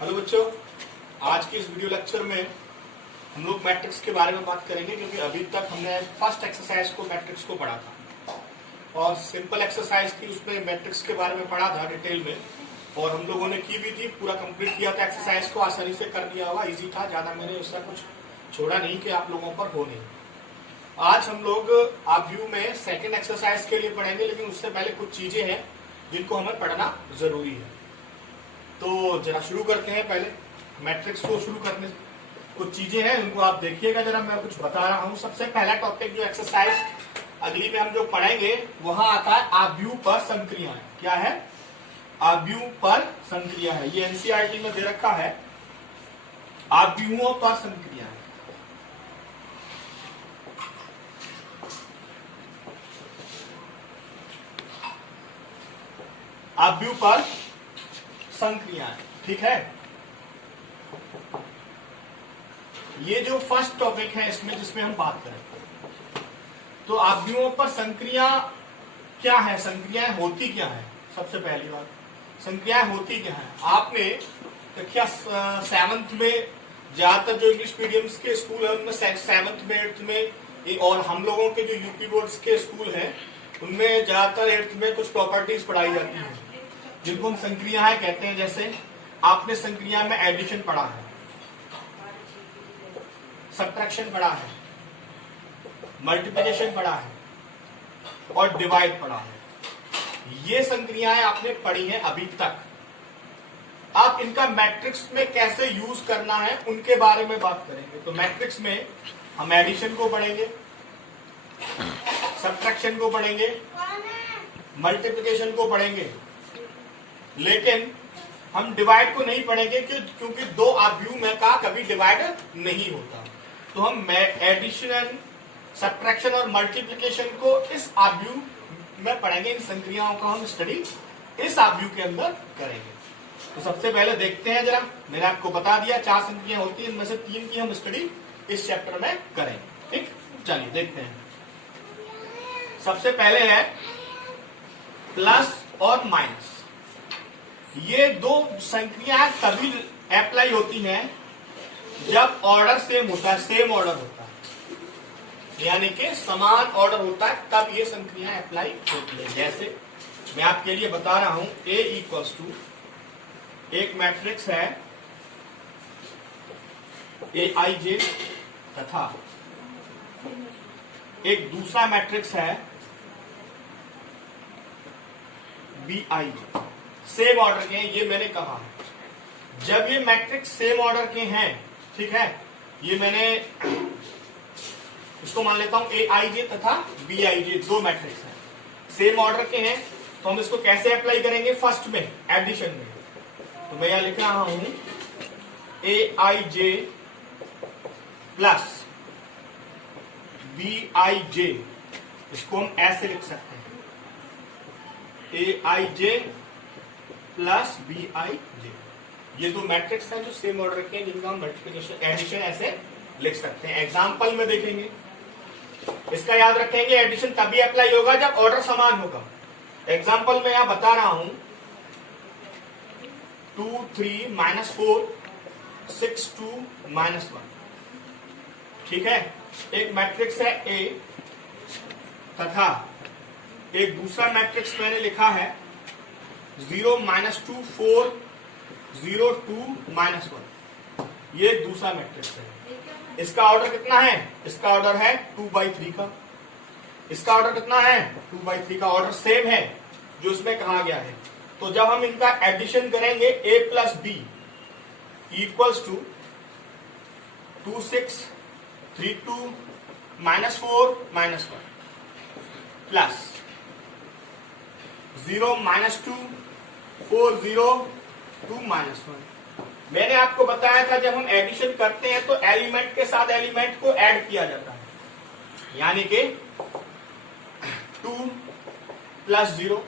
Hello बच्चों, आज के इस वीडियो लेक्चर में हम लोग मैट्रिक्स के बारे में बात करेंगे क्योंकि अभी तक हमने फर्स्ट एक्सरसाइज को मैट्रिक्स को पढ़ा था और सिंपल एक्सरसाइज थी, उसमें मैट्रिक्स के बारे में पढ़ा था डिटेल में और हम लोगों ने की भी थी, पूरा कंप्लीट किया था एक्सरसाइज को, आसानी से कर दिया होगा, इजी था, ज्यादा मैंने उसका कुछ छोड़ा नहीं कि आप लोगों पर हो नहीं। आज हम लोग आप व्यू में सेकेंड एक्सरसाइज के लिए पढ़ेंगे, लेकिन उससे पहले कुछ चीजें हैं जिनको हमें पढ़ना जरूरी है। तो जरा शुरू करते हैं। पहले मैट्रिक्स को शुरू करने कुछ चीजें हैं उनको आप देखिएगा, जरा मैं कुछ बता रहा हूं। सबसे पहला टॉपिक जो एक्सरसाइज अगली में हम जो पढ़ेंगे वहां आता है आव्यूह पर संक्रियाएं। क्या है? आव्यूह पर संक्रिया है, ये एनसीईआरटी में दे रखा है, आव्यूहों पर संक्रियाएं। आव्यूह पर संक्रियाएं, ठीक है। ये जो फर्स्ट टॉपिक है इसमें जिसमें हम बात करें, तो आव्यूहों पर संक्रिया क्या है, संक्रियाएं होती क्या है। सबसे पहली बात, संक्रियाएं होती क्या है। आपने कक्षा 7th में ज्यादातर जो इंग्लिश मीडियम्स के स्कूल है उनमें 7th में 8th में, और हम लोगों के जो यूपी बोर्ड्स के स्कूल हैं उनमें ज्यादातर 8th में कुछ प्रॉपर्टीज पढ़ाई जाती है जिनको हम संक्रियाएं कहते हैं। जैसे आपने संक्रिया में एडिशन पढ़ा है, सब्ट्रैक्शन पढ़ा है, मल्टीप्लिकेशन पढ़ा है और डिवाइड पढ़ा है। ये संक्रियाएं आपने पढ़ी हैं अभी तक। आप इनका मैट्रिक्स में कैसे यूज करना है उनके बारे में बात करेंगे। तो मैट्रिक्स में हम एडिशन को पढ़ेंगे, सब्ट्रैक्शन को पढ़ेंगे, मल्टीप्लिकेशन को पढ़ेंगे, लेकिन हम डिवाइड को नहीं पढ़ेंगे क्योंकि दो आव्यूह में का कभी डिवाइड नहीं होता। तो हम एडिशन, सब्ट्रैक्शन और मल्टीप्लिकेशन को इस आव्यूह में पढ़ेंगे। इन संक्रियाओं का हम स्टडी इस आव्यूह के अंदर करेंगे। तो सबसे पहले देखते हैं, जरा मैंने आपको बता दिया 4 संक्रियाएं होती हैं, इनमें से 3 की हम स्टडी इस चैप्टर में करेंगे। ठीक, चलिए देखते हैं। सबसे पहले है प्लस और माइनस। ये दो संक्रियाएं तभी अप्लाई होती हैं जब ऑर्डर सेम होता है, सेम ऑर्डर होता है, यानी कि समान ऑर्डर होता है, तब ये संक्रियाएं अप्लाई होती है। जैसे मैं आपके लिए बता रहा हूं, A इक्वल्स टू एक मैट्रिक्स है AIJ तथा एक दूसरा मैट्रिक्स है BIJ। सेम ऑर्डर के हैं, ये मैंने कहा। जब ये मैट्रिक्स सेम ऑर्डर के हैं, ठीक है, ये मैंने इसको मान लेता हूं AIJ तथा BIJ, दो मैट्रिक्स हैं, सेम ऑर्डर के हैं, तो हम इसको कैसे अप्लाई करेंगे? फर्स्ट में एडिशन में। तो मैं यहां लिख रहा हूं AIJ प्लस BIJ, इसको हम ऐसे लिख सकते हैं, AIJ प्लस BIJ। ये दो मैट्रिक्स हैं जो सेम ऑर्डर के हैं, जिनका हम मल्टीप्लिकेशन, एडिशन ऐसे लिख सकते हैं। एग्जांपल में देखेंगे, इसका याद रखेंगे, एडिशन तभी अप्लाई होगा जब ऑर्डर समान होगा। एग्जांपल में यहां बता रहा हूं 2 3 -4 6 2 -1, ठीक है। एक मैट्रिक्स है A तथा एक दूसरा मैट्रिक्स मैंने लिखा है 0 -2 4 0 2 -1। ये दूसरा मैट्रिक्स है। इसका ऑर्डर कितना है? इसका ऑर्डर है 2/3 का। इसका ऑर्डर कितना है? 2/3 का। ऑर्डर सेम है जो इसमें कहा गया है। तो जब हम इनका एडिशन करेंगे A plus B equals to 2 6 3 2 -4 -1 plus 0 -2 4 0 2 -1। मैंने आपको बताया था जब हम एडिशन करते हैं तो एलिमेंट के साथ एलिमेंट को ऐड किया जाता है, यानी कि 2 प्लस 0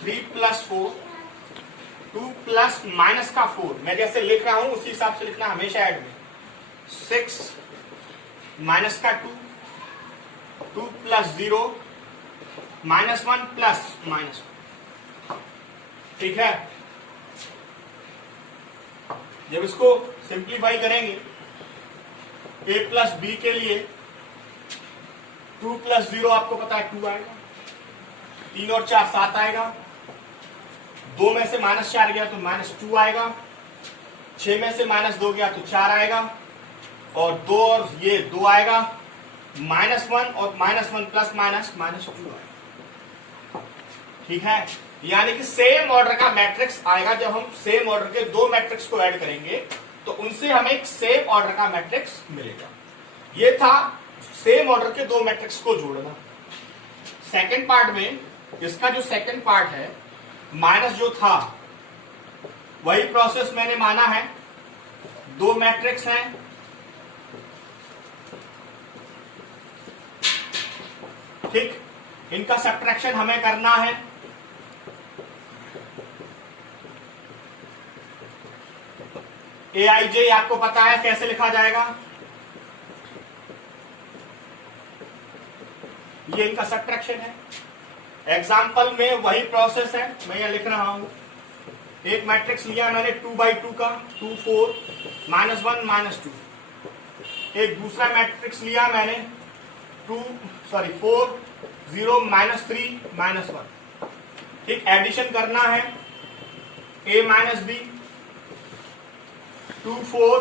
3 प्लस 4 2 प्लस माइनस का 4, मैं जैसे लिख रहा हूं उसी हिसाब से लिखना हमेशा ऐड में। 6 माइनस का 2 2 प्लस 0 -1 प्लस -1, ठीक है। जब इसको सिंप्लीफाई करेंगे a प्लस बी के लिए 2 प्लस 0 आपको पता है 2 आएगा, 3 और 4 7 आएगा, 2 में से -4 गया तो -2 आएगा, 6 में से -2 गया तो 4 आएगा, और 2 और ये 2 आएगा, -1 और -1 प्लस माइनस -2 आएगा। ठीक है, यानी कि सेम ऑर्डर का मैट्रिक्स आएगा। जब हम सेम ऑर्डर के दो मैट्रिक्स को ऐड करेंगे तो उनसे हमें एक सेम ऑर्डर का मैट्रिक्स मिलेगा। ये था सेम ऑर्डर के दो मैट्रिक्स को जोड़ना। सेकंड पार्ट में इसका जो सेकंड पार्ट है, माइनस जो था वही प्रोसेस मैंने माना है। दो मैट्रिक्स हैं, ठीक, इनका सब्ट्रैक्शन हमें करना है। AIJ आपको पता है कैसे लिखा जाएगा, ये इनका सब्ट्रैक्शन है। एग्जाम्पल में वही प्रोसेस है, मैं यहां लिख रहा हूं। एक मैट्रिक्स लिया मैंने 2/2 का, 2 4 -1 -2। एक दूसरा मैट्रिक्स लिया मैंने 4 0 -3 -1। ठीक, एडिशन करना है a माइनस बी, 2 4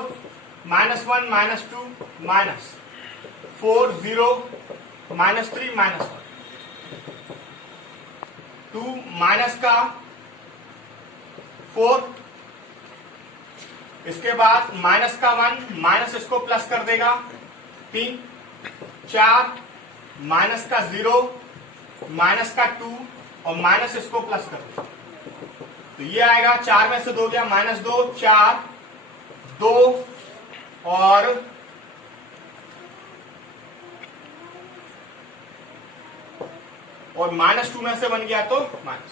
-1 -2 -4 0 -3 -1। 2 माइनस का 4, इसके बाद माइनस का 1, माइनस इसको प्लस कर देगा 3, 4 माइनस का 0 माइनस का 2 और माइनस इसको प्लस कर देगा, तो ये आएगा 4 में से 2 गया -2, 4 2 और -2 में से बन गया तो माइनस।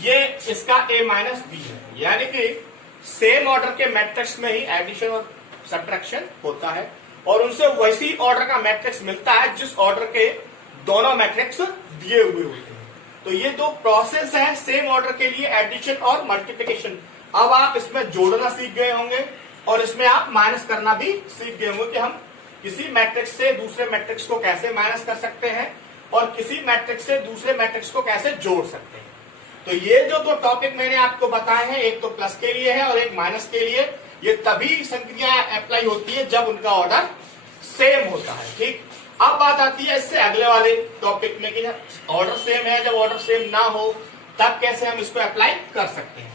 ये इसका a माइनस बी है, यानी कि सेम ऑर्डर के मैट्रिक्स में ही एडिशन और सब्ट्रैक्शन होता है और उनसे वैसी ऑर्डर का मैट्रिक्स मिलता है जिस ऑर्डर के दोनों मैट्रिक्स दिए हुए होते हैं। तो ये दो प्रोसेस है सेम ऑर्डर के लिए, एडिशन और मल्टीप्लिकेशन। अब आप इसमें जोड़ना सीख गए होंगे और इसमें आप माइनस करना भी सीख गए होंगे कि हम किसी मैट्रिक्स से दूसरे मैट्रिक्स को कैसे माइनस कर सकते हैं और किसी मैट्रिक्स से दूसरे मैट्रिक्स को कैसे जोड़ सकते हैं। तो ये जो दो टॉपिक मैंने आपको बताए हैं, एक तो प्लस के लिए है और एक माइनस के लिए, ये तभी संक्रिया अप्लाई होती है जब उनका ऑर्डर सेम होता है। ठीक, अब बात आती है इससे अगले वाले टॉपिक में कि ऑर्डर सेम है, जब ऑर्डर सेम ना हो तब कैसे हम इसको अप्लाई कर सकते हैं।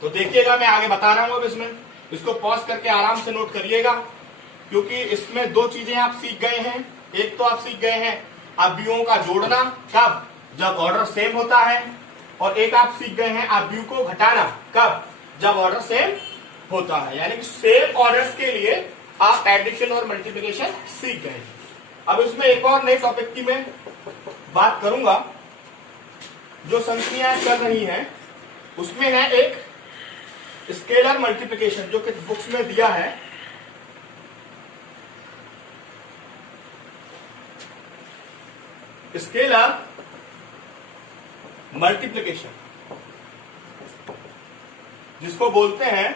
तो देखिएगा, मैं आगे बता रहा हूं। अब इसमें इसको पॉज करके आराम से नोट करिएगा, क्योंकि इसमें दो चीजें आप सीख गए हैं। एक तो आप सीख गए हैं अवयवों का जोड़ना, कब, जब ऑर्डर सेम होता है, और एक आप सीख गए हैं अवयव को घटाना, कब, जब ऑर्डर सेम होता है। यानी कि सेम ऑर्डर्स के लिए आप एडिशन और मल्टीप्लिकेशन सीख गए हैं। अब इसमें एक और नए टॉपिक की मैं बात करूंगा। जो संख्याएं चल रही हैं उसमें है एक स्केलर मल्टीप्लिकेशन, जो कि बुक्स में दिया है। स्केलर मल्टीप्लिकेशन, जिसको बोलते हैं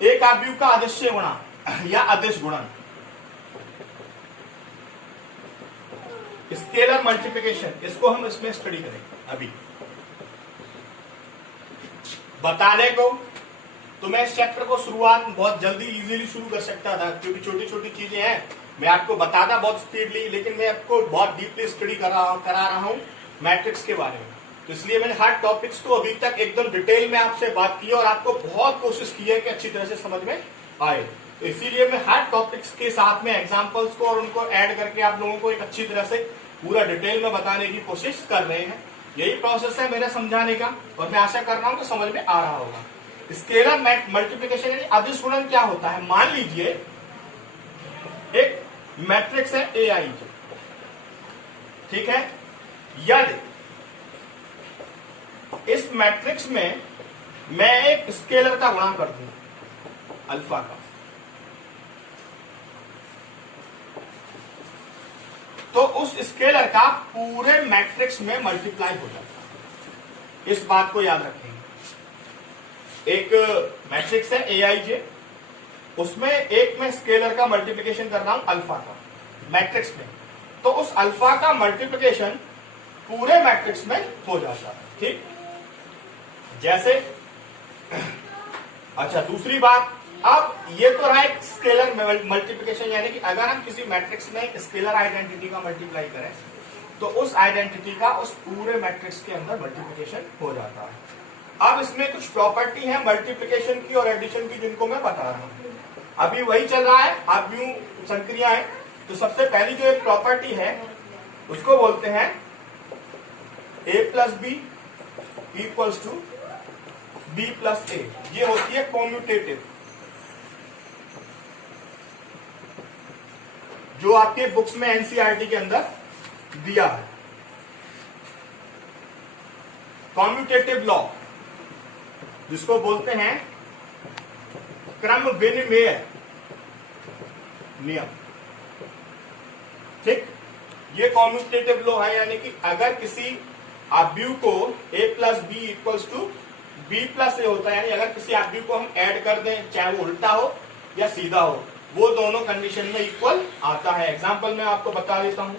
एक अवयव का अदिश्य गुणा या अदिश गुणन। स्केलर मल्टीप्लिकेशन, इसको हम इसमें स्टडी करेंगे। अभी बताने को तो मैं इस चैप्टर को शुरुआत बहुत जल्दी इजीली शुरू कर सकता था, क्योंकि छोटी छोटी चीजें हैं, मैं आपको बताता बहुत स्पीडली, लेकिन मैं आपको बहुत डीपली स्टडी करा रहा हूं मैट्रिक्स के बारे में। तो इसलिए मैंने हर टॉपिक्स को अभी तक एकदम डिटेल में आपसे बात की और आपको बहुत कोशिश की है कि अच्छी तरह से समझ में आए। तो इसीलिए मैं हर टॉपिक्स के साथ में एग्जाम्पल्स को और उनको ऐड करके आप लोगों को एक अच्छी तरह से पूरा डिटेल में बताने की कोशिश कर रहे हैं। यही प्रोसेस है मेरा समझाने का, और मैं आशा कर रहा हूं कि समझ में आ रहा होगा। स्केलर मल्टीप्लिकेशन यानी अदिश गुणन क्या होता है। मान लीजिए एक मैट्रिक्स है AIJ, ठीक है। यदि इस मैट्रिक्स में मैं एक स्केलर का गुणा कर दूं अल्फा का, तो उस स्केलर का पूरे मैट्रिक्स में मल्टीप्लाई हो जाता है। इस बात को याद रखेंगे। एक मैट्रिक्स है AIJ, उसमें एक मैं स्केलर का मल्टीप्लिकेशन कर रहा हूं अल्फा का मैट्रिक्स में, तो उस अल्फा का मल्टीप्लिकेशन पूरे मैट्रिक्स में हो जाता है। ठीक, जैसे अच्छा दूसरी बात, अब ये तो रहा एक स्केलर मल्टीप्लिकेशन, यानी कि अगर हम किसी मैट्रिक्स में स्केलर आइडेंटिटी का मल्टीप्लाई करें तो उस आइडेंटिटी का उस पूरे मैट्रिक्स के अंदर मल्टीप्लिकेशन हो जाता है। अब इसमें कुछ प्रॉपर्टी है मल्टीप्लिकेशन की और एडिशन की जिनको मैं बता रहा हूं, अभी वही चल रहा है, आप यूं संक्रिया है। तो सबसे पहली जो एक प्रॉपर्टी है उसको बोलते हैं a plus B equals to b plus A, ये होती है कॉम्यूटेटिव, जो आपके बुक्स में एनसीईआरटी के अंदर दिया है। कॉम्यूटेटिव लॉ जिसको बोलते हैं क्रम विनिमेय नियम। ठीक, ये कॉम्यूटेटिव लॉ है, यानी कि अगर किसी आव्यूह को a plus B equals to B plus A होता है, यानी अगर किसी आव्यूह को हम ऐड कर दें, चाहे वो उल्टा हो या सीधा हो, वो दोनों कंडीशन में इक्वल आता है। एग्जांपल मैं आपको बता देता हूं,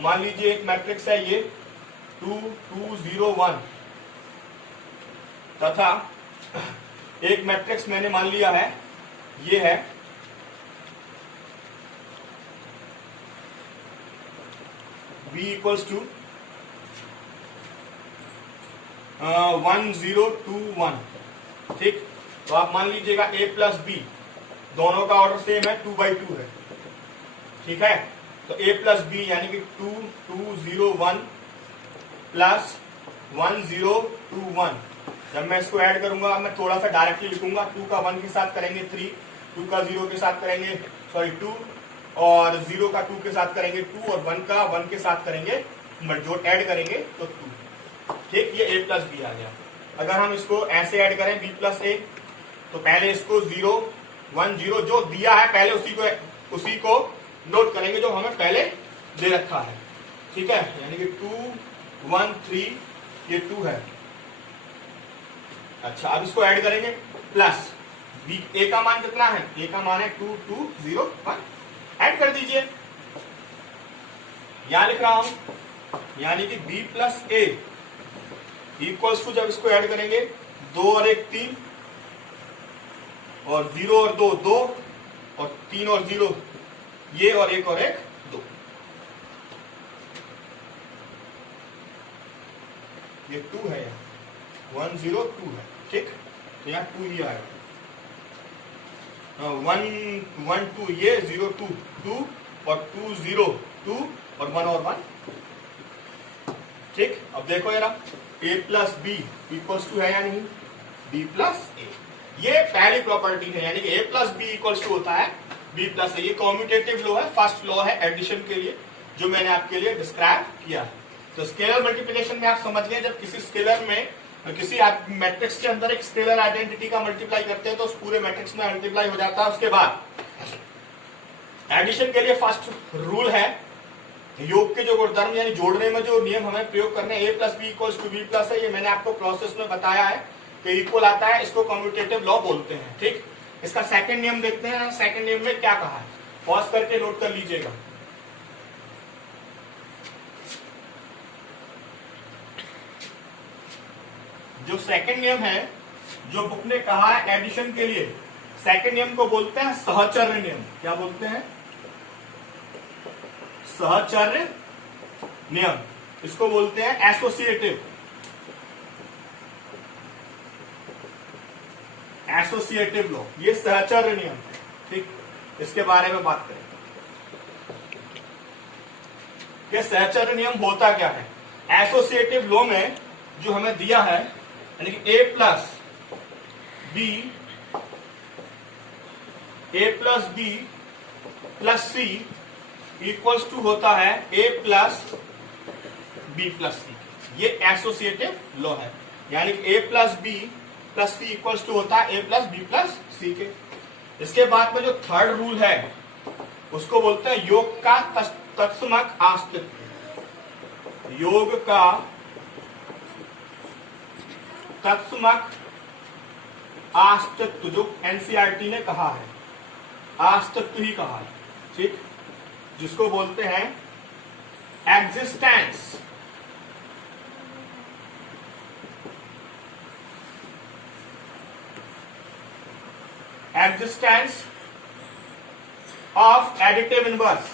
मान लीजिए एक मैट्रिक्स है ये 2 2 0 1, तथा एक मैट्रिक्स मैंने मान लिया है ये है b इक्वल्स टू 1 0 2 1। ठीक, तो आप मान लीजिएगा a प्लस बी, दोनों का ऑर्डर सेम है, 2/2 है। ठीक है, तो a प्लस बी यानी कि 2 2 0 1 प्लस 1 0 2 1। जब मैं इसको ऐड करूंगा, मैं थोड़ा सा डायरेक्टली लिखूंगा, 2 का 1 के साथ करेंगे 3, 2 का 0 के साथ करेंगे 2, और 0 का 2 के साथ करेंगे 2, और 1 का 1 के साथ करेंगे, जो ऐड करेंगे तो 2। ठीक, ये a प्लस बी आ गया। अगर हम इसको ऐसे ऐड करें b प्लस ए, तो पहले इसको 0 1 0 जो दिया है पहले उसी को नोट करेंगे जो हमें पहले दे रखा है। ठीक है, यानी कि 2 1 3 ये 2 है। अच्छा, अब इसको ऐड करेंगे प्लस b, a का मान कितना है, a का मान है 2 2 0 1, ऐड कर दीजिए, यहां लिख रहा हूं, यानी कि b plus A equals to, जब इसको ऐड करेंगे 2 और 1 3, और 0 और 2 2, और 3 और 0 ये, और 1 और 1 2, ये 2 है, यहाँ 1 0 2 है। ठीक, तो यहाँ 2 ही आएगा, 1 1 2 ये 0 2 2, और 2 0 2, और 1 और 1। ठीक, अब देखो जरा, a plus B equals to है या नहीं, b प्लस ए, ये पहली प्रॉपर्टी है, यानी कि a plus B equals to होता है b प्लस ए। ये कॉम्यूटेटिव लॉ है, फर्स्ट लॉ है एडिशन के लिए, जो मैंने आपके लिए डिस्क्राइब किया है। तो स्केलर मल्टीप्लिकेशन में आप समझ गए, जब किसी स्केलर में किसी मैट्रिक्स के अंदर एक स्केलर आइडेंटिटी का मल्टीप्लाई करते हैं तो उस पूरे मैट्रिक्स में मल्टीप्लाई हो जाता है। उसके बाद एडिशन के लिए फर्स्ट रूल है, योग के जो गुणधर्म यानी जोड़ने में जो नियम हमें प्रयोग करने, a plus B equals to B plus है, ये मैंने आपको प्रोसेस में बताया है कि इक्वल आता है, इसको कम्यूटेटिव लॉ बोलते हैं। ठीक, इसका सेकंड नियम देखते हैं, सेकंड नियम में क्या कहा है, पॉज करके नोट कर लीजिएगा। जो सेकंड नियम है, जो बुक ने कहा है एडिशन के लिए, सेकंड नियम को बोलते हैं सहचर्य नियम। क्या बोलते हैं, सहचर्य नियम, इसको बोलते हैं एसोसिएटिव, एसोसिएटिव लॉ, ये सहचर्य नियम है। ठीक, इसके बारे में बात करें कि सहचर्य नियम होता क्या है। एसोसिएटिव लॉ में जो हमें दिया है, यानी कि a plus B plus C equals to होता है a plus B plus C, ये एसोसिएटिव लॉ है, यानी कि a plus B plus C equals to होता है a plus B plus C के। इसके बाद में जो थर्ड रूल है उसको बोलते हैं योग का तत्समक अस्तित्व, योग का तत्समक अस्तित्व, जो एनसीईआरटी ने कहा है, अस्तित्व ही कहा है, ठीक, जिसको बोलते हैं existence. Existence of additive inverse,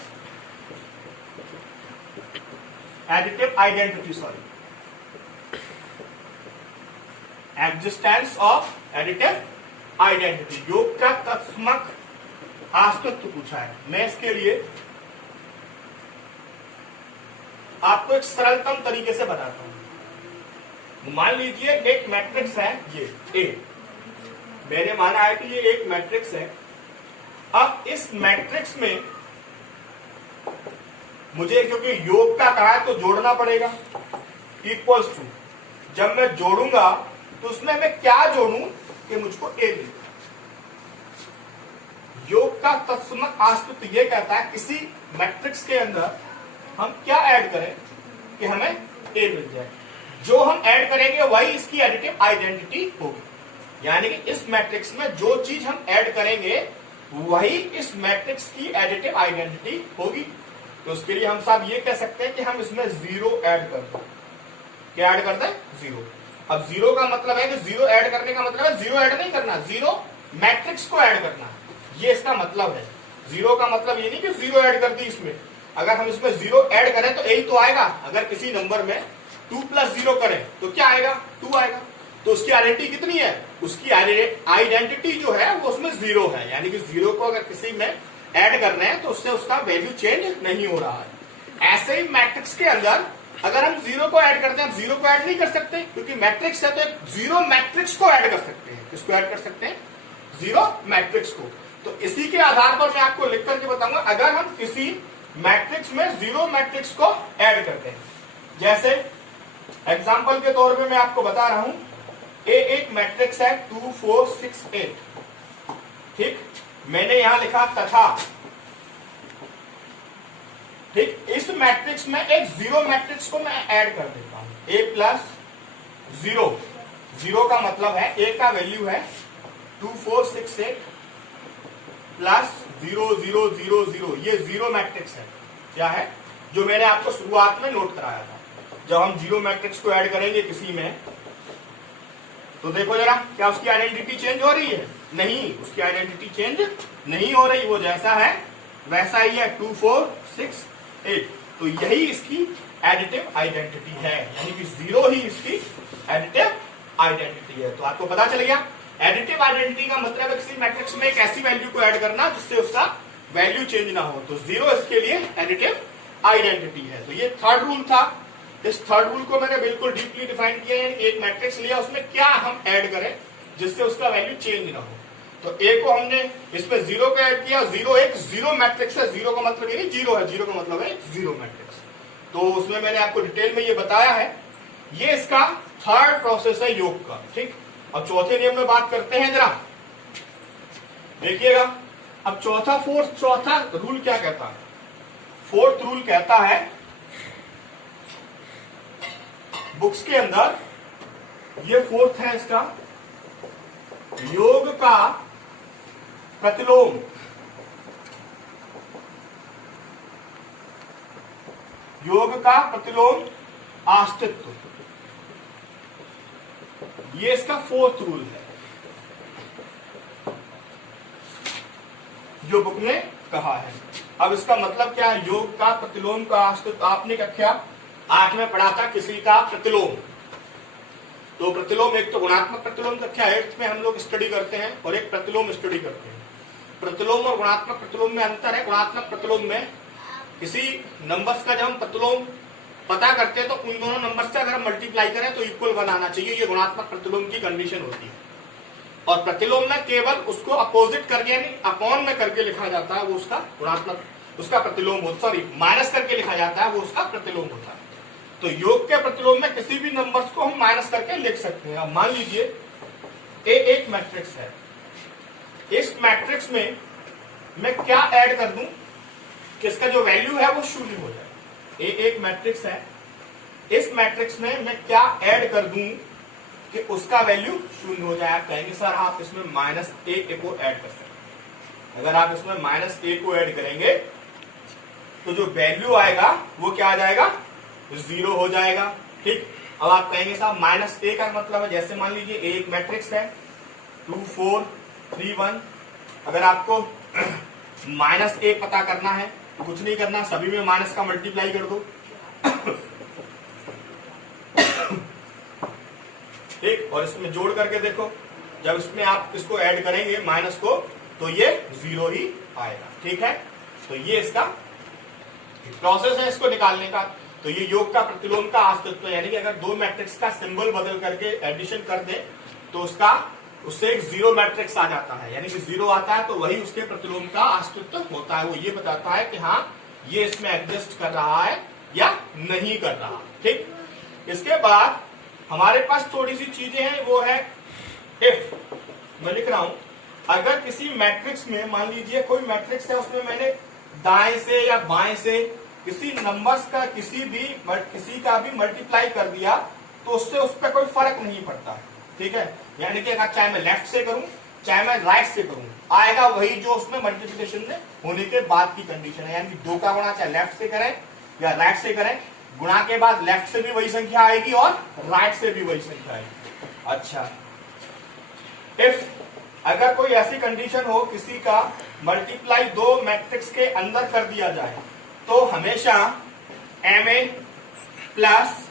additive identity, sorry, existence of additive identity. योग का तत्समक अस्तित्व पूछा है। मैं इसके लिए आपको एक सरलतम तरीके से बताता हूं। मान लीजिए एक मैट्रिक्स है, ये ए, मैंने माना है कि ये एक मैट्रिक्स है। अब इस मैट्रिक्स में मुझे, क्योंकि योग का कहा है तो जोड़ना पड़ेगा, इक्वल्स टू, जब मैं जोड़ूंगा तो उसमें मैं क्या जोड़ूं कि मुझको ए मिले। योग का तत्समक अस्तित्व यह कहता है किसी मैट्रिक्स के अंदर हम क्या ऐड करें कि हमें ए मिल जाए। जो हम ऐड करेंगे वही इसकी एडिटिव आइडेंटिटी होगी। यानी कि इस मैट्रिक्स में जो चीज हम ऐड करेंगे वही इस मैट्रिक्स की एडिटिव आइडेंटिटी होगी। तो उसके लिए हम साहब ये कह सकते हैं कि हम इसमें 0 ऐड कर दें। क्या ऐड कर दें? 0। अब 0 का मतलब है कि 0 ऐड करने का मतलब है 0 ऐड नहीं करना, 0 मैट्रिक्स को ऐड करना, ये इसका मतलब है। 0 का मतलब ये नहीं कि 0 ऐड कर दी इसमें। अगर हम इसमें 0 ऐड करें तो यही तो आएगा। अगर किसी नंबर में 2 + 0 करें तो क्या आएगा? 2 आएगा। तो उसकी आइडेंटिटी कितनी है? उसकी आइडेंटिटी जो है वो उसमें 0 है। यानी कि 0 को अगर किसी में ऐड करना है तो उससे उसका वैल्यू चेंज नहीं हो रहा है। ऐसे ही मैट्रिक्स के अंदर अगर हम 0 को ऐड करते हैं, हम 0 को ऐड नहीं कर सकते क्योंकि मैट्रिक्स है, तो 0 मैट्रिक्स को ऐड कर सकते हैं। किसको ऐड कर सकते हैं? 0 मैट्रिक्स को। तो इसी के आधार पर मैं आपको लिख करके बताऊंगा, अगर हम किसी मैट्रिक्स में 0 मैट्रिक्स को ऐड करते हैं, जैसे एग्जांपल के तौर पे मैं आपको बता रहा हूं, ए एक मैट्रिक्स है 2 4 6 8, ठीक। मैंने यहां लिखा तथा, ठीक। इस मैट्रिक्स में एक 0 मैट्रिक्स को मैं ऐड कर देता हूं, a + 0। 0 का मतलब है a का वैल्यू है 2 4 6 8 प्लस 0 0 0 0। ये 0 मैट्रिक्स है। क्या है? जो मैंने आपको शुरुआत में नोट कराया था। जब हम 0 मैट्रिक्स को ऐड करेंगे किसी में, तो देखो जरा, क्या उसकी आइडेंटिटी चेंज हो रही है? नहीं, उसकी आइडेंटिटी चेंज नहीं हो रही, वो जैसा है वैसा ही है, 2 4 6 8। तो यही इसकी एडिटिव आइडेंटिटी है, यानी कि 0 ही इसकी एडिटिव आइडेंटिटी है। तो आपको पता चल गया, एडिटिव आइडेंटिटी का मतलब है किसी मैट्रिक्स में एक ऐसी वैल्यू को ऐड करना जिससे उसका वैल्यू चेंज ना हो। तो 0 इसके लिए एडिटिव आइडेंटिटी है। तो ये थर्ड रूल था। इस थर्ड रूल को मैंने बिल्कुल डीपली डिफाइन किया, यानी एक मैट्रिक्स लिया, उसमें क्या हम ऐड करें जिससे उसका वैल्यू चेंज ना हो। तो ए को हमने इसमें 0 को ऐड किया। 0 एक 0 मैट्रिक्स है। 0 का मतलब ये नहीं 0 है, 0 का मतलब है 0 मैट्रिक्स। तो उसमें मैंने आपको डिटेल में ये बताया है। ये इसका थर्ड प्रोसेस है योग का, ठीक। अब चौथे नियम में बात करते हैं, जरा देखिएगा। अब चौथा रूल क्या कहता है? फोर्थ रूल कहता है, बुक्स के अंदर ये फोर्थ है इसका, योग का प्रतिलोम। योग का प्रतिलोम अस्तित्व, ये इसका फोर्थ रूल है जो बुक ने कहा है। अब इसका मतलब क्या है? योग का प्रतिलोम का अस्तित्व। आपने कक्षा 8 में पढ़ा था किसी का प्रतिलोम। तो प्रतिलोम, एक तो गुणात्मक प्रतिलोम कक्षा 8 में हम लोग स्टडी करते हैं और एक प्रतिलोम स्टडी करते हैं। प्रतिलोम और गुणात्मक प्रतिलोम में अंतर है। गुणात्मक प्रतिलोम में किसी नंबर्स का जब हम प्रतिलोम पता करते हैं तो उन दोनों नंबर्स से अगर हम मल्टीप्लाई करें तो इक्वल बनाना चाहिए। ये गुणात्मक प्रतिलोम की कंडीशन होती है। और प्रतिलोम में केवल उसको अपोजिट करके, यानी अपॉन में करके लिखा जाता है, वो उसका गुणात्मक, उसका प्रतिलोम होता, सॉरी माइनस करके लिखा जाता है, वो उसका प्रतिलोम होता है। तो योग के प्रतिलोम में किसी भी नंबर्स को हम माइनस करके लिख सकते हैं। अब मान लीजिए ए एक मैट्रिक्स है। इस मैट्रिक्स में मैं क्या ऐड कर दूं कि इसका जो वैल्यू है वो 0 हो जाए। ए एक मैट्रिक्स है। इस मैट्रिक्स में मैं क्या ऐड कर दूं कि उसका वैल्यू शून्य हो जाए। आप कहेंगे सर आप इसमें -a को ऐड कर सकते हैं। अगर आप इसमें -a को ऐड करेंगे तो जो वैल्यू आएगा वो क्या आ जाएगा, 0 हो जाएगा। ठीक, अब आप कहेंगे साहब -a का मतलब है, जैसे मान लीजिए a एक मैट्रिक्स है 2 4 3 1। अगर आपको -a पता करना है तो कुछ नहीं करना, सभी में माइनस का मल्टीप्लाई कर दो। ठीक, और इसमें जोड़ करके देखो, जब इसमें आप इसको ऐड करेंगे माइनस को तो ये 0 ही आएगा। ठीक है, तो ये इसका प्रोसेस है इसको निकालने का। तो ये योग का प्रतिलोम का अस्तित्व, यानी कि अगर दो मैट्रिक्स का सिंबल बदल करके एडिशन कर दे तो उससे एक 0 मैट्रिक्स आ जाता है, यानी कि 0 आता है तो वही उसके प्रतिलोम का अस्तित्व होता है। वो ये बताता है कि हाँ ये इसमें एग्जिस्ट कर रहा है या नहीं कर रहा। ठीक, इसके बाद हमारे पास थोड़ी सी चीजें हैं, वो है इफ। मैं लिख रहा हूं, अगर किसी मैट्रिक्स में मान लीजिए कोई मैट्रिक्स है, उसमें मैंने दाएं से या बाएं से किसी नंबर्स का किसी का भी मल्टीप्लाई कर दिया तो उससे उस पर कोई फर्क नहीं पड़ता। ठीक है, यानी कि अगर चाहे मैं लेफ्ट से करूं चाहे मैं राइट से करूं, आएगा वही जो उसमें मल्टीप्लिकेशन में होने के बाद की कंडीशन है। यानी कि 2 का गुणा चाहे लेफ्ट से करें या राइट से करें, गुणा के बाद लेफ्ट से भी वही संख्या आएगी और राइट से भी वही संख्या आएगी। अच्छा, इफ अगर कोई ऐसी कंडीशन हो किसी का मल्टीप्लाई 2 मैट्रिक्स के अंदर कर दिया जाए तो हमेशा ma प्लस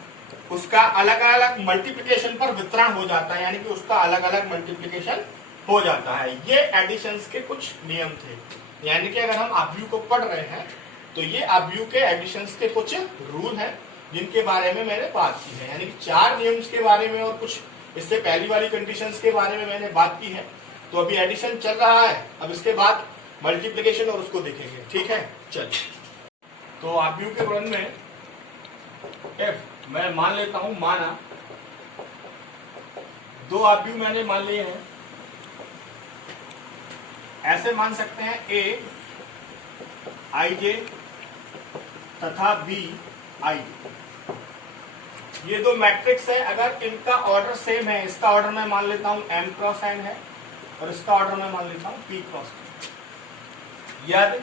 उसका अलग अलग मल्टीप्लिकेशन पर वितरण हो जाता है, यानी कि उसका अलग अलग मल्टीप्लिकेशन हो जाता है। ये एडिशंस के कुछ नियम थे, यानी कि अगर हम आव्यूह को पढ़ रहे हैं तो ये आव्यूह के एडिशंस के कुछ रूल हैं जिनके बारे में मैंने बात की है। यानी कि 4 नियम्स के बारे में और कुछ इससे पहली वाली कंडीशंस के बारे में मैंने बात की है। तो अभी एडिशन चल रहा है, अब इसके बाद मल्टीप्लिकेशन और उसको देखेंगे। ठीक है, चलिए। तो आव्यूह के वर्णन में f मैं मान लेता हूं, माना 2 आव्यूह मैंने मान लिए हैं। ऐसे मान सकते हैं a ij तथा b i। ये 2 मैट्रिक्स है, अगर इनका ऑर्डर सेम है, इसका ऑर्डर मैं मान लेता हूं m क्रॉस n है और इसका ऑर्डर मैं मान लेता हूं p क्रॉस n। यदि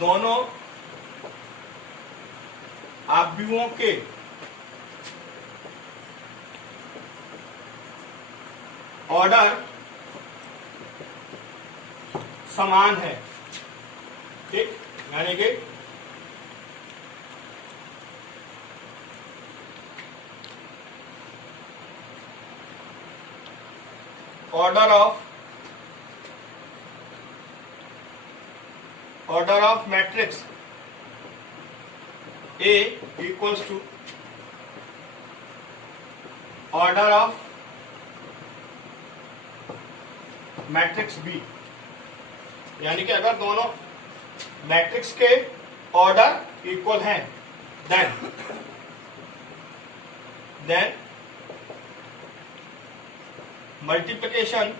दोनों आव्यूहों के ऑर्डर समान है, ठीक, यानी कि order of matrix A equals to order of matrix B, यानी कि अगर दोनों मैट्रिक्स के ऑर्डर इक्वल हैं देन मल्टीप्लिकेशन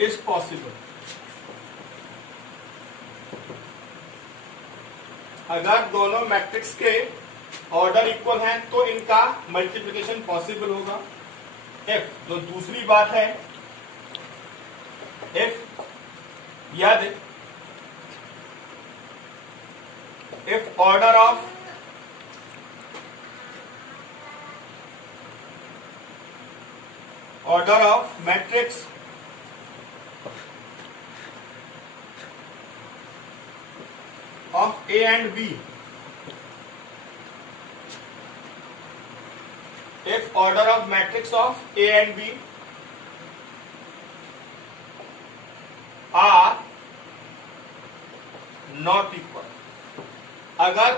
इज पॉसिबल। अगर दोनों मैट्रिक्स के ऑर्डर इक्वल हैं तो इनका मल्टीप्लिकेशन पॉसिबल होगा। इफ, जो दूसरी बात है, यदि if order of matrix of A and B, if order of matrix of A and B are not equal, अगर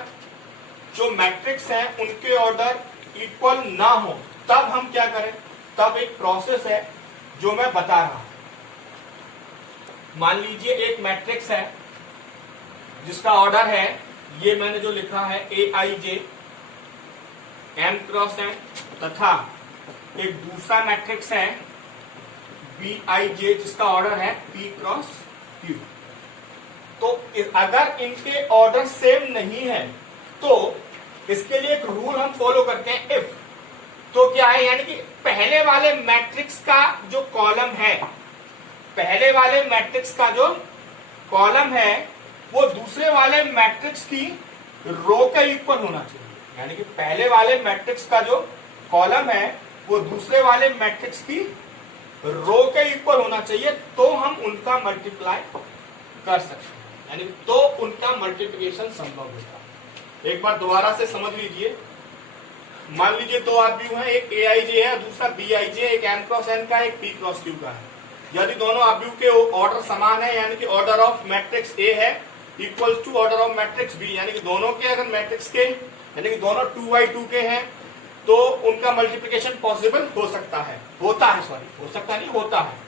जो मैट्रिक्स हैं उनके ऑर्डर इक्वल ना हो तब हम क्या करें, तब एक प्रोसेस है जो मैं बता रहा हूं। मान लीजिए एक मैट्रिक्स है जिसका ऑर्डर है, ये मैंने जो लिखा है aij m क्रॉस n, तथा एक दूसरा मैट्रिक्स है bij जिसका ऑर्डर है p क्रॉस क्यू। तो अगर इनके ऑर्डर सेम नहीं है तो इसके लिए एक रूल हम फॉलो करते हैं, इफ। तो क्या है, यानी कि पहले वाले मैट्रिक्स का जो कॉलम है, पहले वाले मैट्रिक्स का जो कॉलम है वो दूसरे वाले मैट्रिक्स की रो के इक्वल होना चाहिए। यानी कि पहले वाले मैट्रिक्स का जो कॉलम है वो दूसरे वाले मैट्रिक्स की रो के इक्वल होना चाहिए, तो हम उनका मल्टीप्लाई कर सकते हैं, यानी तो उनका मल्टीप्लिकेशन संभव होगा। एक बार दोबारा से समझ लीजिए। मान लीजिए दो आव्यूह हैं, एक ए आई जे है, दूसरा बी आई जे, एक एम क्रॉस एन का, एक पी क्रॉस क्यू का है। यदि दोनों आव्यूह के ऑर्डर समान है, यानी कि ऑर्डर ऑफ मैट्रिक्स ए है equal to order of matrix B, यानी कि दोनों के अगर मैट्रिक्स के, यानी कि दोनों 2x2 के हैं, तो उनका मल्टीप्लिकेशन पॉसिबल हो सकता है, होता है, सॉरी, हो सकता नहीं, होता है।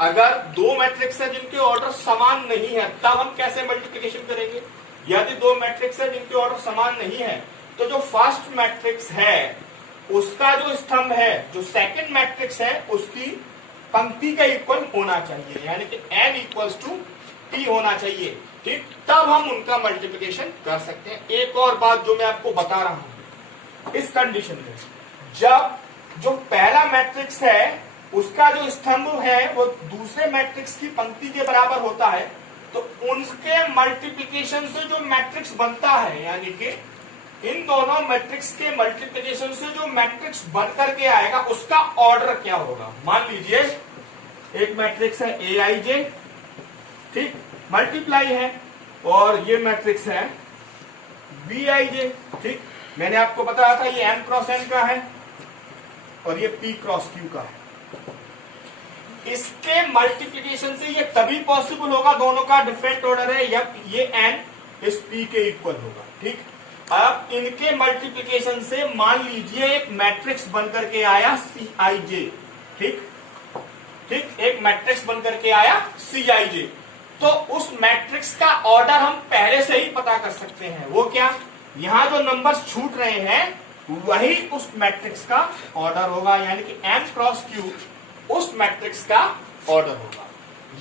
अगर दो मैट्रिक्स है जिनके ऑर्डर समान नहीं है, तब हम कैसे मल्टीप्लिकेशन करेंगे? यदि दो मैट्रिक्स है जिनके ऑर्डर समान नहीं है, तो जो फर्स्ट मैट्रिक्स है उसका जो स्तंभ है, जो सेकंड मैट्रिक्स है उसकी पंक्ति का इक्वल होना चाहिए, यानी कि n इक्वल्स टू p होना चाहिए, ठीक। तब हम उनका मल्टीप्लिकेशन कर सकते हैं। एक और बात जो मैं आपको बता रहा हूं, इस कंडीशन में जब जो पहला मैट्रिक्स है उसका जो स्तंभ है वो दूसरे मैट्रिक्स की पंक्ति के बराबर होता है, तो उनके मल्टीप्लिकेशन से जो मैट्रिक्स बनता है, यानी कि इन दोनों मैट्रिक्स के मल्टीप्लिकेशन से जो मैट्रिक्स बन करके आएगा उसका ऑर्डर क्या होगा। मान लीजिए एक मैट्रिक्स है ए आई जे, ठीक, मल्टीप्लाई है, और ये मैट्रिक्स है बी आई जे, ठीक। मैंने आपको बताया था ये एम क्रॉस एन का है और ये पी क्रॉस क्यू का है। इसके मल्टीप्लिकेशन से ये तभी पॉसिबल होगा, दोनों का डिफरेंट ऑर्डर है, या ये एन इस पी के इक्वल होगा, ठीक। अब इनके मल्टीप्लिकेशन से मान लीजिए एक मैट्रिक्स बनकर के आया सी आई जे, ठीक ठीक, एक मैट्रिक्स बनकर के आया सी आई जे, तो उस मैट्रिक्स का ऑर्डर हम पहले से ही पता कर सकते हैं। वो क्या, यहां जो नंबर्स छूट रहे हैं वही उस मैट्रिक्स का ऑर्डर होगा, यानी कि एम क्रॉस क्यू उस मैट्रिक्स का ऑर्डर होगा।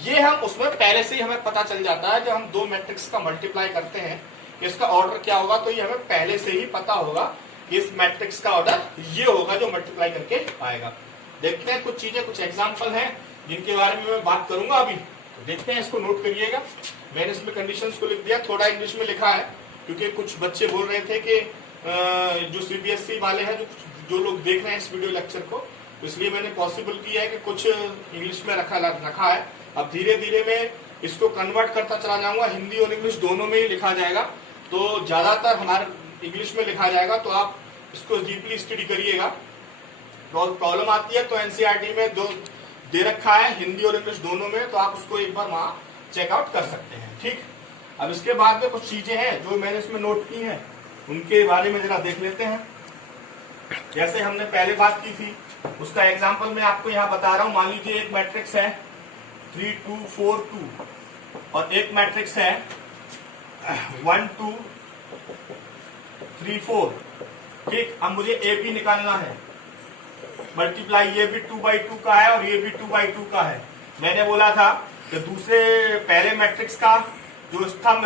ये हम उसमें पहले से ही हमें पता चल जाता है, जब हम दो मैट्रिक्स का मल्टीप्लाई करते हैं इसका ऑर्डर क्या होगा, तो ये हमें पहले से ही पता होगा इस मैट्रिक्स का ऑर्डर ये होगा जो मल्टीप्लाई करके आएगा। देखते हैं कुछ चीजें, कुछ एग्जांपल हैं जिनके बारे में मैं बात करूंगा अभी, तो देखते हैं, इसको नोट करिएगा। मैंने इसमें कंडीशंस को लिख दिया, थोड़ा इंग्लिश में लिखा है क्योंकि कुछ बच्चे बोल रहे थे कि जो सीबीएसई वाले हैं, जो लोग देख रहे हैं इस वीडियो लेक्चर को, तो इसलिए मैंने पॉसिबल किया है कि कुछ इंग्लिश में रखा है। अब धीरे धीरे मैं इसको कन्वर्ट करता चला जाऊंगा, हिंदी और इंग्लिश दोनों में ही लिखा जाएगा, तो ज्यादातर हमारे इंग्लिश में लिखा जाएगा, तो आप इसको डीपली स्टडी करिएगा। प्रॉब्लम आती है तो एनसीईआरटी में जो दे रखा है हिंदी और इंग्लिश दोनों में, तो आप उसको एक बार वहां चेकआउट कर सकते हैं, ठीक। अब इसके बाद में कुछ चीजें हैं जो मैंने इसमें नोट की हैं, उनके बारे में जरा देख लेते हैं। जैसे हमने पहले बात की थी उसका एग्जाम्पल मैं आपको यहाँ बता रहा हूँ। मान लीजिए एक मैट्रिक्स है 3 2 4 2 और एक मैट्रिक्स है 1 2 3 4, ठीक। अब मुझे ए बी निकालना है, मल्टीप्लाई ये भी 2/2 का है और ये भी 2/2 का है। मैंने बोला था कि दूसरे पहले मैट्रिक्स का जो स्तंभ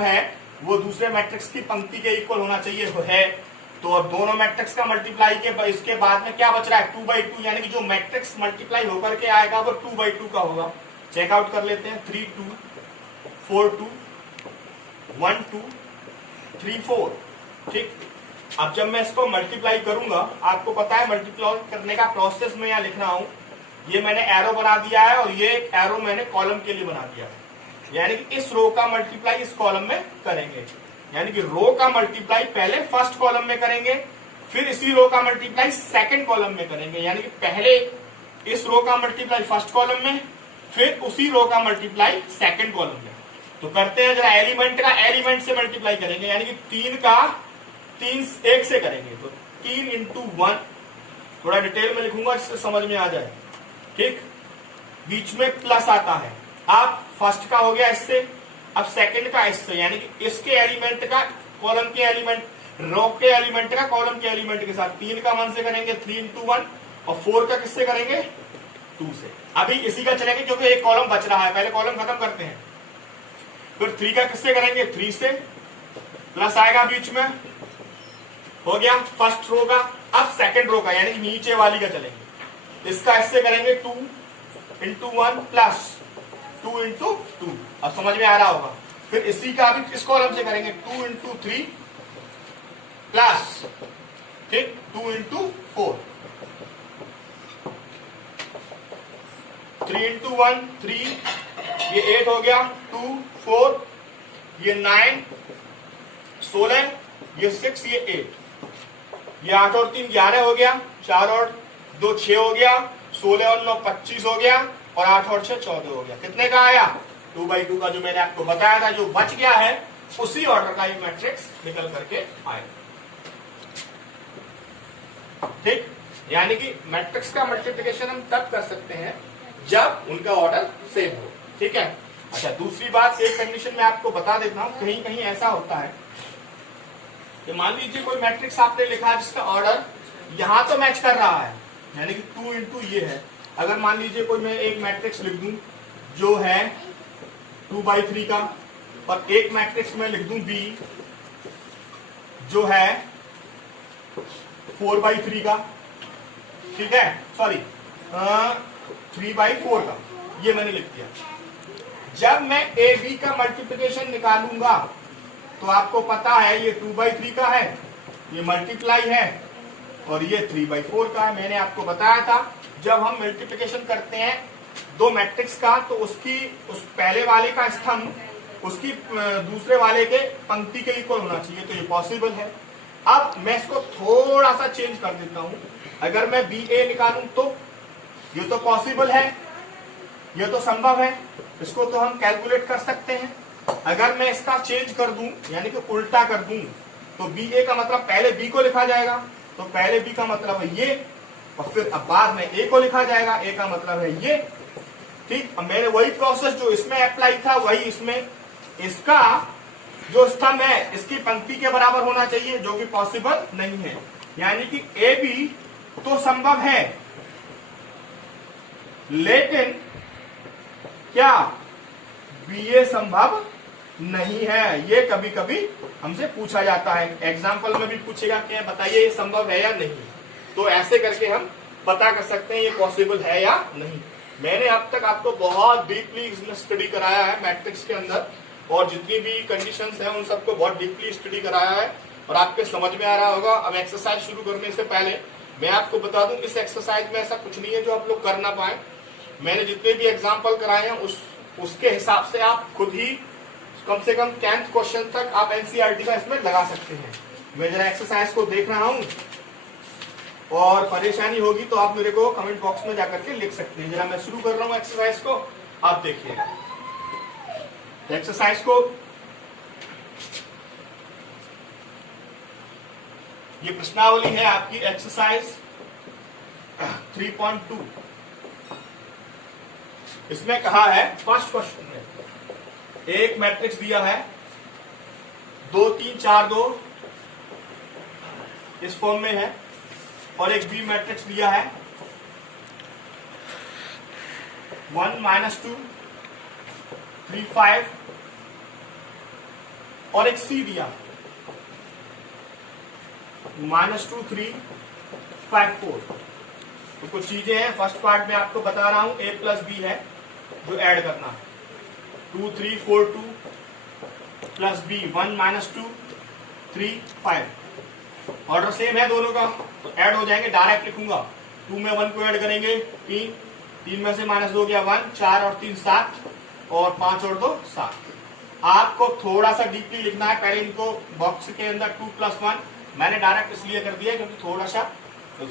है वो दूसरे मैट्रिक्स की पंक्ति के इक्वल होना चाहिए, है। तो अब दोनों मैट्रिक्स का मल्टीप्लाई के इसके बाद में क्या बच रहा है, 2/2, यानी कि जो मैट्रिक्स मल्टीप्लाई होकर के आएगा वो 2/2 का होगा। चेकआउट कर लेते हैं, 3 2 4 2 1 2 3 4, ठीक। अब जब मैं इसको मल्टीप्लाई करूंगा, आपको पता है मल्टीप्लाई करने का प्रोसेस में यहाँ लिख रहा हूं, ये मैंने एरो बना दिया है और ये एक एरो मैंने कॉलम के लिए बना दिया है, यानी कि इस रो का मल्टीप्लाई इस कॉलम में करेंगे, यानी कि रो का मल्टीप्लाई पहले फर्स्ट कॉलम में करेंगे, फिर इसी रो का मल्टीप्लाई सेकंड कॉलम में करेंगे, यानी कि पहले इस रो का मल्टीप्लाई फर्स्ट कॉलम में, फिर उसी रो का मल्टीप्लाई सेकंड कॉलम में। तो करते हैं जरा, एलिमेंट का एलिमेंट से मल्टीप्लाई करेंगे, यानी कि 3 का 3 1 से करेंगे, तो 3 × 1, थोड़ा डिटेल में लिखूंगा जिससे समझ में आ जाए, ठीक। बीच में प्लस आता है, अब फर्स्ट का हो गया इससे, अब सेकंड का इससे, यानी कि इसके एलिमेंट का कॉलम के एलिमेंट, रो के एलिमेंट का कॉलम के एलिमेंट के साथ 3 का 1 से करेंगे 3 × 1, और 4 का किससे करेंगे 2 से। अभी इसी का चलेंगे क्योंकि एक कॉलम बच रहा है, पहले कॉलम खत्म करते हैं। फिर 3 का किससे करेंगे, 3 से, प्लस आएगा बीच में, हो गया फर्स्ट रो का। अब सेकंड रो का यानी नीचे वाली का चलेंगे, इसका इससे करेंगे 2 इंटू 1 प्लस 2 इंटू 2। अब समझ में आ रहा होगा। फिर इसी का अभी इस कॉलम से करेंगे 2 इंटू 3 प्लस, ठीक, 2 इंटू 4, 3 इंटू 1 3, ये 8 हो गया, 2 4, ये 9 16, ये 6, ये 8, ये 8 और 3 11 हो गया, 4 और 2 6 हो गया, 16 और 9 25 हो गया, और 8 और 6 14 हो गया। कितने का आया, 2/2 का, जो मैंने आपको बताया था। जो बच गया है उसी ऑर्डर का ये मैट्रिक्स निकल करके आएगा, ठीक। यानी कि मैट्रिक्स का मल्टीप्लिकेशन हम तब कर सकते हैं जब उनका ऑर्डर सेम हो, ठीक है। अच्छा, दूसरी बात, एक कंडीशन मैं आपको बता देता हूं, कहीं कहीं ऐसा होता है कि मान लीजिए कोई मैट्रिक्स आपने लिखा है जिसका ऑर्डर यहां तो मैच कर रहा है, यानी कि 2 इंटू ये है। अगर मान लीजिए कोई मैं एक मैट्रिक्स लिख दूं जो है 2/3 का, और एक मैट्रिक्स में लिख दूं बी जो है 4/3 का, ठीक है, सॉरी 3/4 का, ये मैंने लिख दिया। जब मैं ए बी का मल्टीप्लिकेशन निकालूंगा तो आपको पता है ये 2/3 का है, ये मल्टीप्लाई है, और ये 3/4 का है। मैंने आपको बताया था जब हम मल्टीप्लिकेशन करते हैं दो मैट्रिक्स का तो उसकी उस पहले वाले का स्तंभ उसकी दूसरे वाले के पंक्ति के इक्वल होना चाहिए, तो ये पॉसिबल है। अब मैं इसको थोड़ा सा चेंज कर देता हूं, अगर मैं बी ए निकालूं तो ये तो पॉसिबल है, ये तो संभव है, इसको तो हम कैलकुलेट कर सकते हैं। अगर मैं इसका चेंज कर दूं यानी कि उल्टा कर दूं तो बी ए का मतलब पहले बी को लिखा जाएगा, तो पहले बी का मतलब है ये, और फिर अब बाद में ए को लिखा जाएगा, ए का मतलब है ये, ठीक। अब मैंने वही प्रोसेस जो इसमें अप्लाई था वही इसमें, इसका जो स्तंभ है इसकी पंक्ति के बराबर होना चाहिए, जो कि पॉसिबल नहीं है। यानी कि ए बी तो संभव है, लेकिन क्या बी ए संभव नहीं है। ये कभी कभी हमसे पूछा जाता है, एग्जाम्पल में भी पूछेगा कि बताइए ये संभव है या नहीं, तो ऐसे करके हम पता कर सकते हैं ये पॉसिबल है या नहीं। मैंने अब तक आपको बहुत डीपली इसमें स्टडी कराया है मैट्रिक्स के अंदर, और जितनी भी कंडीशंस हैं उन सबको बहुत डीपली स्टडी कराया है, और आपके समझ में आ रहा होगा। अब एक्सरसाइज शुरू करने से पहले मैं आपको बता दूं, इस एक्सरसाइज में ऐसा कुछ नहीं है जो आप लोग कर ना पाए। मैंने जितने भी एग्जाम्पल कराए हैं उसके हिसाब से आप खुद ही कम से कम 10th क्वेश्चन तक आप एनसीईआरटी का इसमें लगा सकते हैं। मैं जरा एक्सरसाइज को देख रहा हूं, और परेशानी होगी तो आप मेरे को कमेंट बॉक्स में जाकर के लिख सकते हैं। जरा मैं शुरू कर रहा हूं एक्सरसाइज को, आप देखिए एक्सरसाइज को। ये प्रश्नावली है आपकी एक्सरसाइज 3.2। इसमें कहा है फर्स्ट क्वेश्चन में एक मैट्रिक्स दिया है 2 3 4 2 इस फॉर्म में है, और एक बी मैट्रिक्स दिया है 1 -2 3 5, और एक सी दिया -2 3 5 4। तो कुछ चीजें हैं, फर्स्ट पार्ट में आपको बता रहा हूं, ए प्लस बी है जो ऐड करना है, 2 3 4 2 प्लस बी 1 -2 3 5। ऑर्डर सेम है दोनों का, तो ऐड हो जाएंगे, डायरेक्ट लिखूंगा। 2 में 1 को ऐड करेंगे 3, 3 में से -2 गया 1, 4 और 3 7, और 5 और 2 7। आपको थोड़ा सा डीपली लिखना है, पहले इनको बॉक्स के अंदर 2 + 1 मैंने डायरेक्ट इसलिए कर दिया क्योंकि थोड़ा सा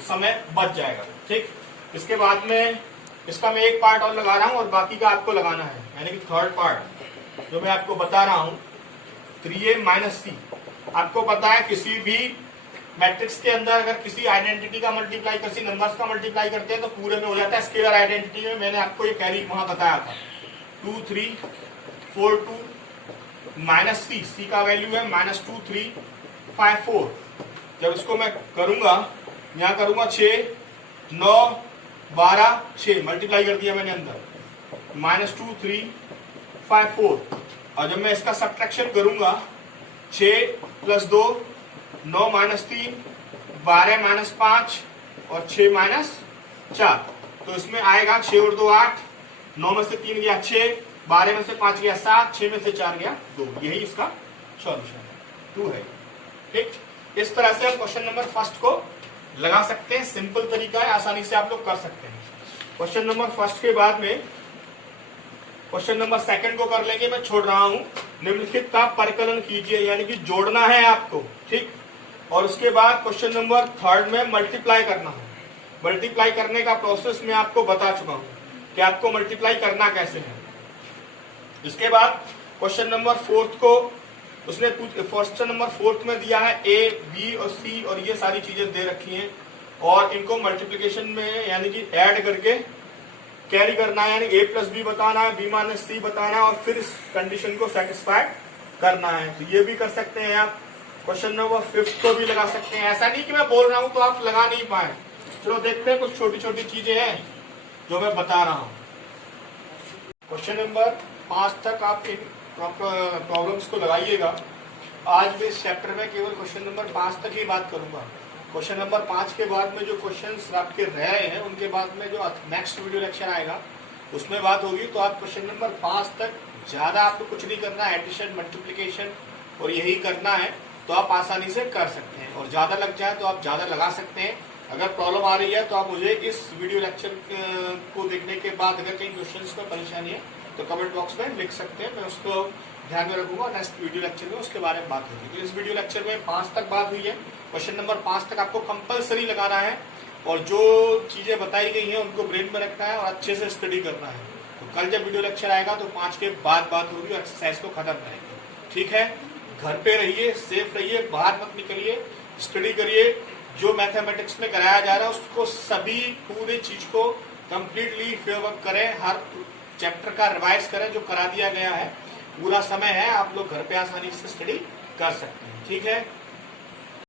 समय बच जाएगा, ठीक। इसके बाद में इसका मैं एक पार्ट और लगा रहा हूं और बाकी का आपको लगाना है, यानी कि थर्ड पार्ट जो मैं आपको बता रहा हूं 3a - c। आपको पता है किसी भी मैट्रिक्स के अंदर अगर किसी आइडेंटिटी का मल्टीप्लाई किसी नंबर्स का मल्टीप्लाई करते हैं तो पूरे में हो जाता है स्केलर आइडेंटिटी में। मैंने आपको ये कैरी वहां बताया था 2 3 4 2 -c का वैल्यू है -2 3 5 4। जब इसको मैं करूंगा, यहां करूंगा 6 9 12 6 मल्टीप्लाई कर दिया मैंने अंदर, -2 3 5 4। और जब मैं इसका सब्ट्रैक्शन करूंगा 6 + 2 9 - 3 12 - 5 और 6 - 4, तो इसमें आएगा 6 और 2 8, 9 में से 3 गया 6, 12 में से 5 गया 7, 6 में से 4 गया 2। यही इसका सॉल्यूशन है, 2 है। ठीक, इस तरह से हम क्वेश्चन नंबर फर्स्ट को लगा सकते हैं। सिंपल तरीका है, आसानी से आप लोग कर सकते हैं। क्वेश्चन नंबर फर्स्ट के बाद में क्वेश्चन नंबर सेकंड को कर लेंगे। मैं छोड़ रहा हूं, निम्नलिखित का परिकलन कीजिए, यानी कि जोड़ना है आपको। ठीक, और उसके बाद क्वेश्चन नंबर थर्ड में मल्टीप्लाई करना है। मल्टीप्लाई करने का प्रोसेस मैं आपको बता चुका हूं कि आपको मल्टीप्लाई करना कैसे है। इसके बाद क्वेश्चन नंबर फोर्थ को उसने क्वेश्चन नंबर फोर्थ में दिया है A, B और C, और ये सारी चीजें दे रखी हैं, और इनको मल्टीप्लिकेशन में यानी कि ऐड करके कैरी करना है, यानी A + B बताना है, B - C बताना है, और फिर इस कंडीशन को सेटिस्फाई करना है। तो ये भी कर सकते हैं आप। क्वेश्चन नंबर फिफ्थ को भी लगा सकते हैं। ऐसा नहीं कि मैं बोल रहा हूं तो आप लगा नहीं पाए। चलो देखते हैं, कुछ छोटी छोटी चीजें हैं जो मैं बता रहा हूं। क्वेश्चन नंबर 5 तक आप इन प्रॉब्लम्स को लगाइएगा। आज मैं इस चैप्टर में केवल क्वेश्चन नंबर 5 तक ही बात करूंगा। क्वेश्चन नंबर 5 के बाद में जो क्वेश्चंस आपके रहे हैं, उनके बाद में जो नेक्स्ट वीडियो लेक्चर आएगा उसमें बात होगी। तो आप क्वेश्चन नंबर 5 तक ज्यादा आपको कुछ नहीं करना है, एडिशन मल्टीप्लिकेशन और यही करना है, तो आप आसानी से कर सकते हैं। और ज्यादा लग जाए तो आप ज्यादा लगा सकते हैं। अगर प्रॉब्लम आ रही है तो आप मुझे इस वीडियो लेक्चर को देखने के बाद अगर कहीं क्वेश्चंस में परेशानी है तो कमेंट बॉक्स में लिख सकते हैं, मैं उसको ध्यान में रखूंगा। नेक्स्ट वीडियो लेक्चर में उसके बारे में बात होगी। तो इस वीडियो लेक्चर में 5 तक बात हुई है। क्वेश्चन नंबर 5 तक आपको कंपलसरी लगाना है, और जो चीजें बताई गई हैं उनको ब्रेन में रखना है और अच्छे से स्टडी करना है। तो कल जब वीडियो लेक्चर आएगा तो 5 के बाद बात होगी और एक्सरसाइज को खत्म करेंगे। ठीक है, घर पे रहिए, सेफ रहिए, बाहर मत निकलिए, स्टडी करिए। जो मैथमेटिक्स में कराया जा रहा है उसको सभी पूरी चीज को कंप्लीटली फेवर करें, हर चैप्टर का रिवाइज करें जो करा दिया गया है। पूरा समय है, आप लोग घर पे आसानी से स्टडी कर सकते हैं। ठीक है।